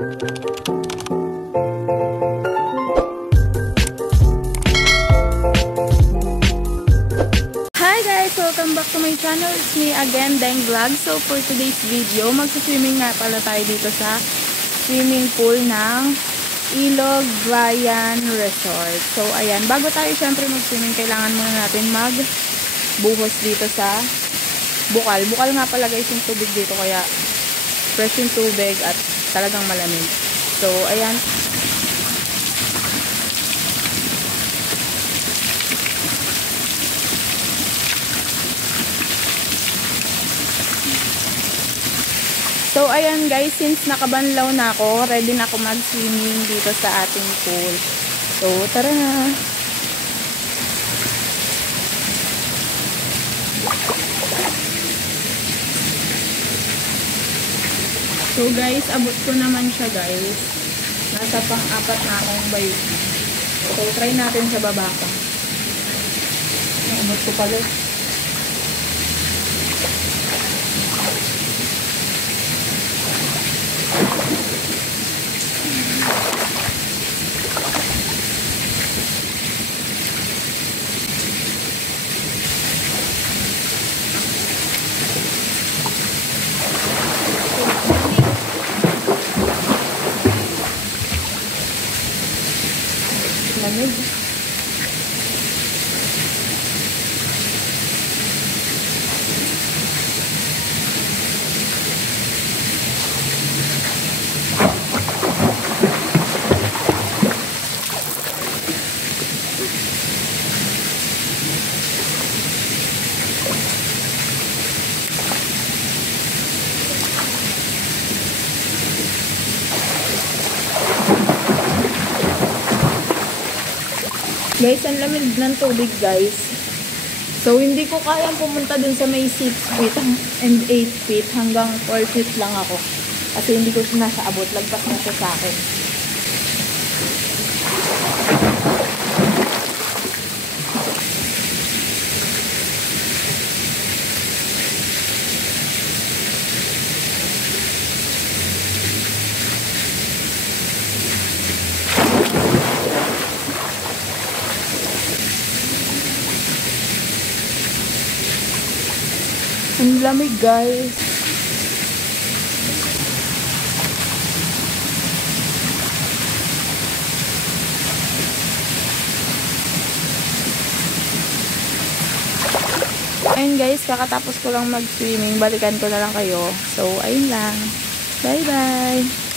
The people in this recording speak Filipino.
Hi guys! Welcome back to my channel. It's me again, Deng Vlog. So for today's video, magsiswimming nga pala tayo dito sa swimming pool ng Ilog Bayan Resort. So ayan, bago tayo syempre mag-swimming, kailangan muna natin magbuhos dito sa bukal. Bukal nga pala guys yung tubig dito, kaya fresh yung tubig at talagang malamig. So ayan. So, ayan guys, since nakabanlaw na ako, ready na ako mag-swimming dito sa ating pool. So, tara na! So guys, abot ko naman siya guys. Nasa pang-apat na akong bayot. So, try natin sa baba pa. Abot ko pala. Lamig. Guys, ang lamig ng tubig guys. So, hindi ko kayang pumunta dun sa may 6 feet and 8 feet. Hanggang 4 feet lang ako. Kasi hindi ko siya nasa abot. Lagpas na siya sa akin. Ang lamig guys. Ayun guys, kakatapos ko lang mag-swimming. Balikan ko na lang kayo. So, ayun lang. Bye bye!